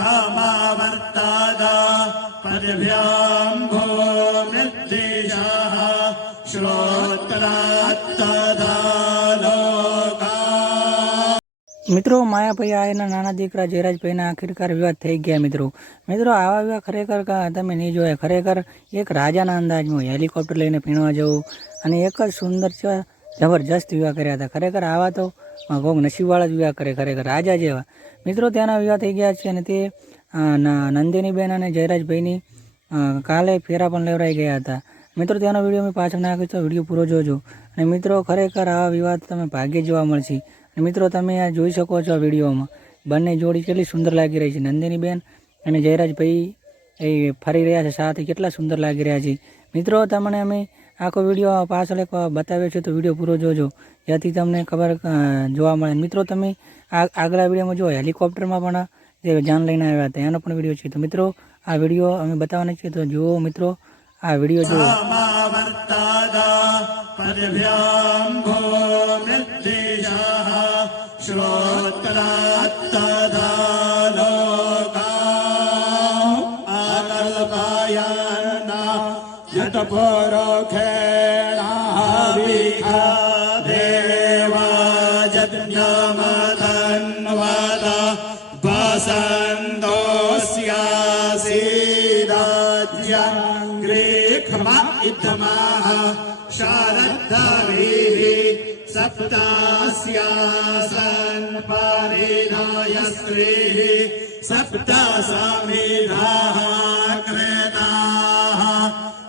सामावर्तादा पदभ्यां भो मृद्देशाः श्रोत्रात्तदा लोका। મિત્રો માયાભાઈ આયના નાના દીકરા જયરાજભાઈના આખિરકાર વિવાદ થઈ ગયા। મિત્રો આવા વિવાહ ખરેખર તમે નહીં જોયા। ખરેખર એક રાજાના અંદાજમાં હેલિકોપ્ટર લઈને પીણવા જવું અને એક જ સુંદર જબરજસ્ત વિવાહ કર્યા હતા। ખરેખર આવા તો કોઈક નસીબવાળા જ વિવાહ કરે, ખરેખર રાજા જેવા। મિત્રો ત્યાંના વિવાહ થઈ ગયા છે અને તે નંદિનીબેન અને જયરાજભાઈની કાલે ફેરા પણ લેવરાઈ ગયા હતા। મિત્રો ત્યાંનો વિડીયો મેં પાછળ નાખ્યો તો વિડીયો પૂરો જોજો। અને મિત્રો ખરેખર આવા વિવાદ તમે ભાગ્યે જોવા મળશે। મિત્રો તમે આ જોઈ શકો છો આ વિડીયોમાં બંને જોડી કેટલી સુંદર લાગી રહી છે। નંદિનીબેન અને જયરાજભાઈ એ ફરી રહ્યા છે સાથે, કેટલા સુંદર લાગી રહ્યા છે। મિત્રો તમને અમે આખો વિડીયો પાછળ એક બતાવ્યો છે તો વિડીયો પૂરો જોજો જેથી તમને ખબર જોવા મળે। મિત્રો તમે આગલા વિડીયોમાં જો હેલિકોપ્ટરમાં પણ જે જાન લઈને આવ્યા હતા એનો પણ વિડીયો છે। તો મિત્રો આ વિડીયો અમે બતાવવાના છીએ તો જુઓ મિત્રો આ વિડીયો જુઓ। श्रोत्रात्तदा लोका आकल्पायना यतपुरुषेणा विखा देवा जज्ञमधन्वदा वसन्तोऽस्यासि राज्यं ग्रीक्ष्मा इत्थमाः शारद्धाभिः सप्तास्यासन् परिणायस्त्रीः सप्तासमिधाः कृताः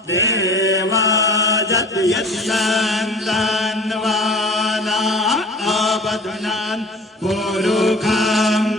देवाजत्यन्नन्वाना अवधुनान् पुरुखम्